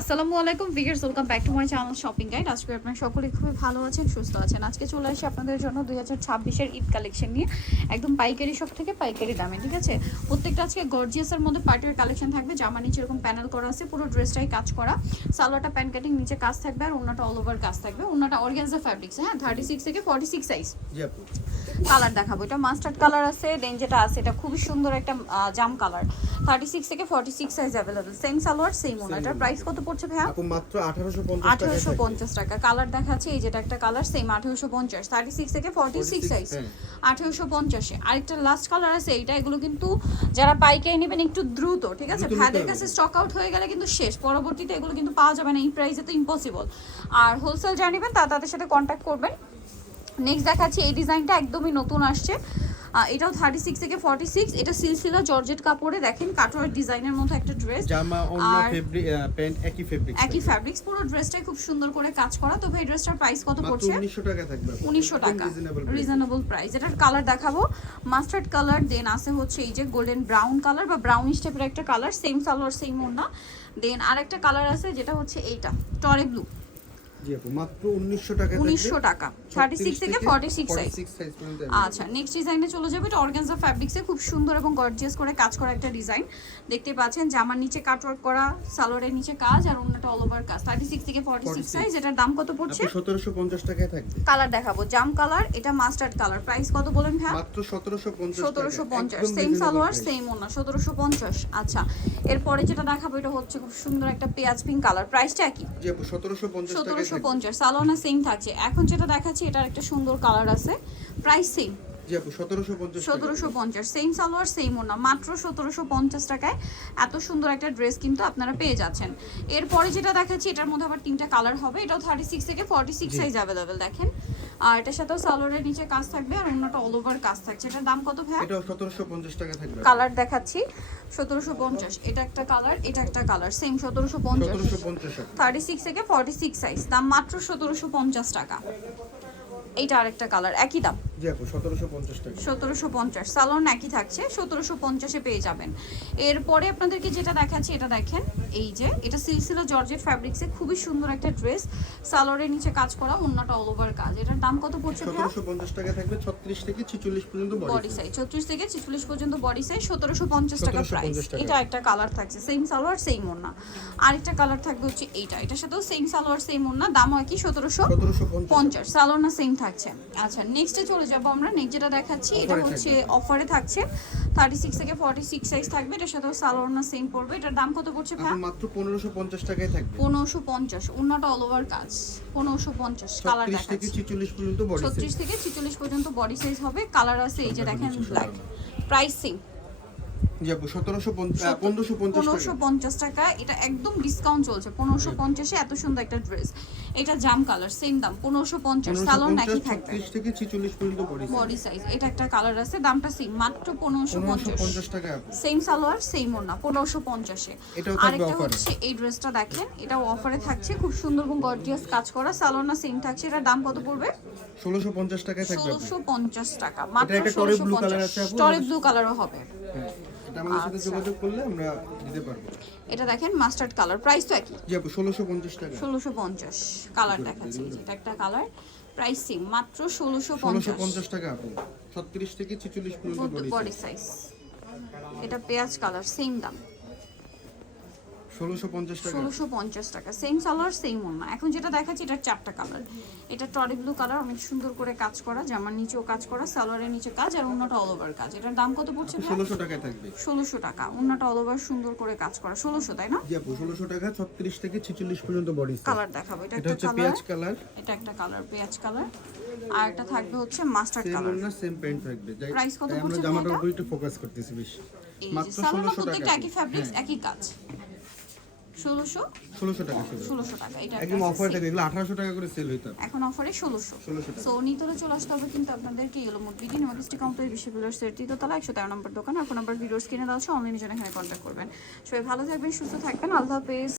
আসসালামু আলাইকুম viewers, welcome back to my channel shopping guide. আজকে আপনারা সকলেই খুবই ভালো আছেন, সুস্থ আছেন। আজকে চলে আসি আপনাদের জন্য 2026-এর ঈদ কালেকশন নিয়ে, একদম পাইকারি শপ থেকে পাইকারি দামে, ঠিক আছে। প্রত্যেকটা আজকে গর্জিয়াসের মধ্যে পার্টির কালেকশন থাকবে। জামা নিচে এরকম প্যানেল করা আছে, পুরো ড্রেসটাই কাজ করা। সালোয়ারটা প্যান কাটিং, নিচে কাজ থাকবে, আর ওন্নাটা অল ওভার কাজ থাকবে। ওন্নাটা অর্গানজা ফ্যাব্রিক্স, হ্যাঁ, 36 থেকে 46 সাইজ। কালার দেখাবো, এটা মাস্টার্ড কালার আছে, দেন যেটা আছে এটা খুবই সুন্দর একটা জাম কালার। 36 থেকে 46 size available. Same salwar same ওন্না। এটার প্রাইস কত পড়ছে ভাইয়া? আপু মাত্র 1850 টাকা। কালার দেখাচ্ছি, এই যেটা একটা কালার সেম 1850, 36 থেকে 46 সাইজ 1850 এ। আরেকটা লাস্ট কালার আছে এইটা। এগুলো কিন্তু যারা পাইকারি নেবেন একটু দ্রুত, ঠিক আছে, ভাইদের কাছে স্টক আউট হয়ে গেলে কিন্তু শেষ, পরবর্তীতে এগুলো কিন্তু পাওয়া যাবে না এই প্রাইসে, তো ইম্পসিবল। আর হোলসেল যারা নেবেন তাদের সাথে কন্ট্যাক্ট করবেন। নেক্সট দেখাচ্ছি এই ডিজাইনটা, একদমই নতুন আসছে। এটাও 36 থেকে 46। এটা সিলসিলা জর্জেট কাপড়ে, দেখেন কাটওয়ার্ক ডিজাইনের মতো একটা ড্রেস। জামা ওন্না ফেব্রিক প্যান্ট একই ফ্যাব্রিক্স, পুরো ড্রেসটাই খুব সুন্দর করে কাজ করা। তো ভাই ড্রেসটার প্রাইস কত পড়ছে? 1900 টাকা থাকবে। 1900 টাকা, রিজনেবল প্রাইস। এটার কালার দেখাবো, মাস্টার্ড কালার, দেন আছে হচ্ছে এই যে গোল্ডেন ব্রাউন কালার বা ব্রাউনিশ টাইপের একটা কালার, সেম সালোয়ার সেম ওন্না। দেন আরেকটা কালার আছে যেটা হচ্ছে এইটা টরে ব্লু। জি আপু মাত্র 1900 টাকা। 1900 টাকা, 36 থেকে 46 সাইজ। পর্যন্ত। আচ্ছা, নেক্সট ডিজাইনে চলে যাবে। এটা অর্গানজা ফ্যাব্রিক্সে খুব সুন্দর এবং গর্জিয়াস করে কাজ করা একটা ডিজাইন। দেখতে পাচ্ছেন জামার নিচে কাটওয়ার্ক করা, সালোয়ারের নিচে কাজ, আর ওন্নাটা অল ওভার কাজ। 36 থেকে 46 সাইজ। এটার দাম কত পড়ছে? 1750 টাকায় থাকবে। কালার দেখাবো, জাম কালার, এটা মাস্টার্ড কালার। প্রাইস কত বলেন ভাই? মাত্র 1750 টাকা। 1750, সেম সালোয়ার সেম ওন্না, 1750। আচ্ছা, এরপরে যেটা দেখাবো এটা হচ্ছে খুব সুন্দর একটা পেঁয়াজ পিঙ্ক কালার। প্রাইসটা কি? জি আপু 1750 টাকা। 1750, সালোয়ার সেম থাকছে। এখন যেটা দেখাচ্ছি এটার একটা সুন্দর কালার আছে, প্রাইস সেম। জি আপু 1750 1750, সেম সালোয়ার সেম ওন্না, মাত্র 1750 টাকায় এত সুন্দর একটা ড্রেস কিন্তু আপনারা পেয়ে যাচ্ছেন। এরপরে যেটা দেখাচ্ছি এটার মধ্যে আবার তিনটা কালার হবে। এটাও 36 থেকে 46 সাইজ अवेलेबल, দেখেন। আর এটার সাথেও সালোয়ারের নিচে কাজ থাকবে, আর ওন্নাটা অল ওভার কাজ থাকছে। এটার দাম কত ভাই? এটাও 1750 টাকা থাকবে। কালার দেখাচ্ছি 1750, এটা একটা কালার, এটা একটা কালার, সেম 1750, 36 থেকে 46 সাইজ। দাম মাত্র 1750 টাকা। এইটা আরেকটা কালার, একই দাম। জি আপু 1750 টাকা। 1750, সালোয়ার একই থাকছে, 1750-এ পেয়ে যাবেন। এরপরে আপনাদেরকে যেটা দেখাচ্ছি এটা দেখেন, এই যে এটা সিলসিলা জর্জেট ফ্যাব্রিক্সে খুবই সুন্দর একটা ড্রেস, সালোয়ারের নিচে কাজ করা, ওন্নাটা অল ওভার কাজ। এটার দাম কত পড়ছে ভাইয়া? 1750 টাকা থাকবে। 36 থেকে 46 পর্যন্ত বডি সাইজ, 36 থেকে 46 পর্যন্ত বডি সাইজ, 1750 টাকা প্রাইস। এটা একটা কালার থাকছে, সেম সালোয়ার সেম ওন্না। আরেকটা কালার থাকবে হচ্ছে এইটা, এটার সাথেও সেম সালোয়ার সেম ওন্না, দামও একই 1750, সালোয়ার না সেম থাকছে। আচ্ছা, নেক্সটে চলে যাব আমরা। নেক্সট যেটা দেখাচ্ছি এটা হচ্ছে অফারে থাকছে, 36 থেকে 46 সাইজ থাকবে। এটার সাথেও সালোয়ার না সেম পড়বে। এটার দাম কত পড়ছে ভাই? মাত্র 1550 টাকায় থাকবে। 1550, ওন্নাটা অল ওভার কাজ, 1550। কালার দেখাচ্ছি 36 থেকে 46 পর্যন্ত বডি সাইজ। 36 থেকে 46 পর্যন্ত বডি সাইজ হবে। কালার আছে এই যে দেখেন ব্ল্যাক। Price same. জি আপু 1550 টাকা। এটা একদম ডিসকাউন্ট চলছে, 1550 এ এত সুন্দর একটা ড্রেস। এটা জাম কালার, সেম দাম 1550, সালোয়ার নাকি থাকবে। 36 থেকে 46 পর্যন্ত বডি সাইজ। এটা একটা কালার আছে, দামটা সেম, মাত্র 1550 টাকা। সেম সালোয়ার সেম ওন্না, 1550 এ। আরেকটা হচ্ছে এই ড্রেসটা দেখেন, এটাও অফারে থাকছে, খুব সুন্দর এবং গর্জিয়াস কাজ করা, সালোয়ার না সেম থাকছে। এটার দাম কত পড়বে? 1650 টাকায় থাকবে। 1650 টাকা, মাত্র এটা একটা টরে ব্লু কালার 1650। আছে আপু, টরে ব্লু কালারও হবে। এটা আমাদের সাথে যোগাযোগ করলে আমরা দিতে পারবো। এটা দেখেন মাস্টার্ড কালার, প্রাইস তো একই। জি আপু 1650 টাকা। 1650, কালার দেখাচ্ছি, এটা একটা কালার, প্রাইস সেম, মাত্র 1650 টাকা আপু। 36 থেকে 46 পর্যন্ত বডি সাইজ। এটা পেঁয়াজ কালার, সেম দাম 1650 টাকা। 1650 টাকা, সেম সালোয়ার সেম ওন্না। এখন যেটা দেখাচ্ছি এটার চারটা কালার। এটা টরি ব্লু কালার, অনেক সুন্দর করে কাজ করা, জামার নিচেও কাজ করা, সালোয়ারের নিচে কাজ, আর ওন্নাটা অল ওভার কাজ। এটার দাম কত পড়ছে? 1600 টাকায় থাকবে। 1600 টাকা, ওন্নাটা অল ওভার সুন্দর করে কাজ করা, 1600, তাই না? জি আপু 1600 টাকা, 36 থেকে 46 পর্যন্ত বডি সাইজ। কালার দেখাবো, এটা একটা হচ্ছে কালার, পেঁয়াজ কালার, এটা একটা কালার পেঁয়াজ কালার, আর এটা থাকবে হচ্ছে মাস্টার্ড কালার। সেম না সেম প্যান্ট থাকবে। প্রাইস কত পড়ছে? আমরা জামাটার উপর একটু ফোকাস করতেছি বেশি। মাত্র 1600 টাকা। একই ফ্যাব্রিক্স একই কাজ, 1600 টাকা। 1600 টাকা। এটা একদম অফার থাকে, এগুলো 1800 টাকা করে সেল হইতো, এখন অফারে 1600 টাকা। সো নিতরে চলে আসতে হবে কিন্তু আপনাদেরকে ইয়েলো মোড বিডি নগস্টি কমপ্লেক্স বিশ্ববিদ্যালয়ের তৃতীয় তলা 113 নম্বর দোকান। আর ফোন নাম্বার ভিডিওস কিনে দেওয়া আছে, অনলাইনে জন্য এখানে কন্ট্যাক্ট করবেন। সবাই ভালো থাকবেন, সুস্থ থাকবেন, আল্লাহ হাফেজ।